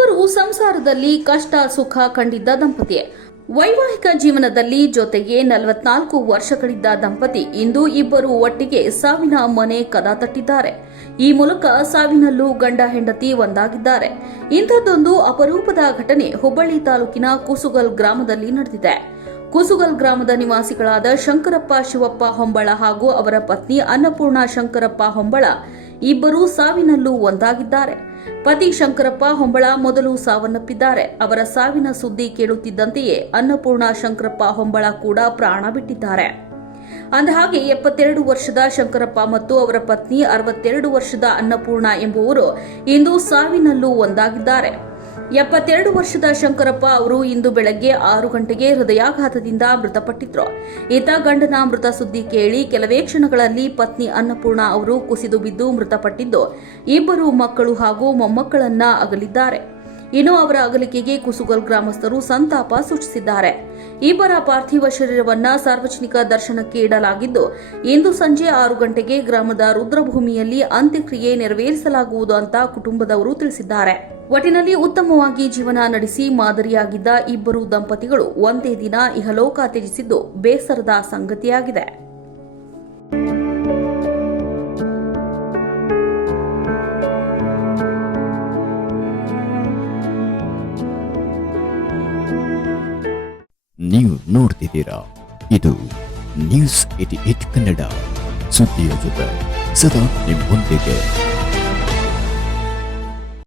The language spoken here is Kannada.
ಇಬ್ಬರು ಸಂಸಾರದಲ್ಲಿ ಕಷ್ಟ ಸುಖ ಕಂಡಿದ್ದ ದಂಪತಿ. ವೈವಾಹಿಕ ಜೀವನದಲ್ಲಿ ಜೊತೆಗೆ 44 ವರ್ಷಗಳಿದ್ದ ದಂಪತಿ ಇಂದು ಇಬ್ಬರು ಒಟ್ಟಿಗೆ ಸಾವಿನ ಮನೆ ಕದ ತಟ್ಟಿದ್ದಾರೆ. ಈ ಮೂಲಕ ಸಾವಿನಲ್ಲೂ ಗಂಡ ಹೆಂಡತಿ ಒಂದಾಗಿದ್ದಾರೆ. ಇಂಥದ್ದೊಂದು ಅಪರೂಪದ ಘಟನೆ ಹುಬ್ಬಳ್ಳಿ ತಾಲೂಕಿನ ಕುಸುಗಲ್ ಗ್ರಾಮದಲ್ಲಿ ನಡೆದಿದೆ. ಕುಸುಗಲ್ ಗ್ರಾಮದ ನಿವಾಸಿಗಳಾದ ಶಂಕರಪ್ಪ ಶಿವಪ್ಪ ಹೊಂಬಳ ಹಾಗೂ ಅವರ ಪತ್ನಿ ಅನ್ನಪೂರ್ಣ ಶಂಕರಪ್ಪ ಹೊಂಬಳ ಇಬ್ಬರು ಸಾವಿನಲ್ಲೂ ಒಂದಾಗಿದ್ದಾರೆ. ಪತಿ ಶಂಕರಪ್ಪ ಹೊಂಬಳ ಮೊದಲು ಸಾವನ್ನಪ್ಪಿದ್ದಾರೆ. ಅವರ ಸಾವಿನ ಸುದ್ದಿ ಕೇಳುತ್ತಿದ್ದಂತೆಯೇ ಅನ್ನಪೂರ್ಣ ಶಂಕರಪ್ಪ ಹೊಂಬಳ ಕೂಡ ಪ್ರಾಣ ಬಿಟ್ಟಿದ್ದಾರೆ. ಅಂದಹಾಗೆ 72 ವರ್ಷದ ಶಂಕರಪ್ಪ ಮತ್ತು ಅವರ ಪತ್ನಿ 62 ವರ್ಷದ ಅನ್ನಪೂರ್ಣ ಎಂಬುವರು ಇಂದು ಸಾವಿನಲ್ಲೂ ಒಂದಾಗಿದ್ದಾರೆ. 72 ವರ್ಷದ ಶಂಕರಪ್ಪ ಅವರು ಇಂದು ಬೆಳಗ್ಗೆ 6 ಗಂಟೆಗೆ ಹೃದಯಾಘಾತದಿಂದ ಮೃತಪಟ್ಟಿದ್ರು. ಈತ ಗಂಡನ ಮೃತ ಸುದ್ದಿ ಕೇಳಿ ಕೆಲವೇ ಕ್ಷಣಗಳಲ್ಲಿ ಪತ್ನಿ ಅನ್ನಪೂರ್ಣ ಅವರು ಕುಸಿದು ಬಿದ್ದು ಮೃತಪಟ್ಟಿದ್ದು, ಇಬ್ಬರು ಮಕ್ಕಳು ಹಾಗೂ ಮೊಮ್ಮಕ್ಕಳನ್ನ ಅಗಲಿದ್ದಾರೆ. ಇನ್ನು ಅವರ ಅಗಲಿಕೆಗೆ ಕುಸುಗಲ್ ಗ್ರಾಮಸ್ಥರು ಸಂತಾಪ ಸೂಚಿಸಿದ್ದಾರೆ. ಇಬ್ಬರ ಪಾರ್ಥಿವ ಶರೀರವನ್ನ ಸಾರ್ವಜನಿಕ ದರ್ಶನಕ್ಕೆ ಇಡಲಾಗಿದ್ದು, ಇಂದು ಸಂಜೆ 6 ಗಂಟೆಗೆ ಗ್ರಾಮದ ರುದ್ರಭೂಮಿಯಲ್ಲಿ ಅಂತ್ಯಕ್ರಿಯೆ ನೆರವೇರಿಸಲಾಗುವುದು ಅಂತ ಕುಟುಂಬದವರು ತಿಳಿಸಿದ್ದಾರೆ. ಒಟ್ಟಿನಲ್ಲಿ ಉತ್ತಮವಾಗಿ ಜೀವನ ನಡೆಸಿ ಮಾದರಿಯಾಗಿದ್ದ ಇಬ್ಬರು ದಂಪತಿಗಳು ಒಂದೇ ದಿನ ಇಹಲೋಕ ತ್ಯಜಿಸಿದ್ದು ಬೇಸರದ ಸಂಗತಿಯಾಗಿದೆ. ನೀವು ನೋಡ್ತಿದ್ದೀರಾ, ಇದು ನ್ಯೂಸ್ 88 ಕನ್ನಡ, ಸುದ್ದಿಯ ಜೊತೆ ಸದಾ ನಿಮ್ಮೊಂದಿಗೆ.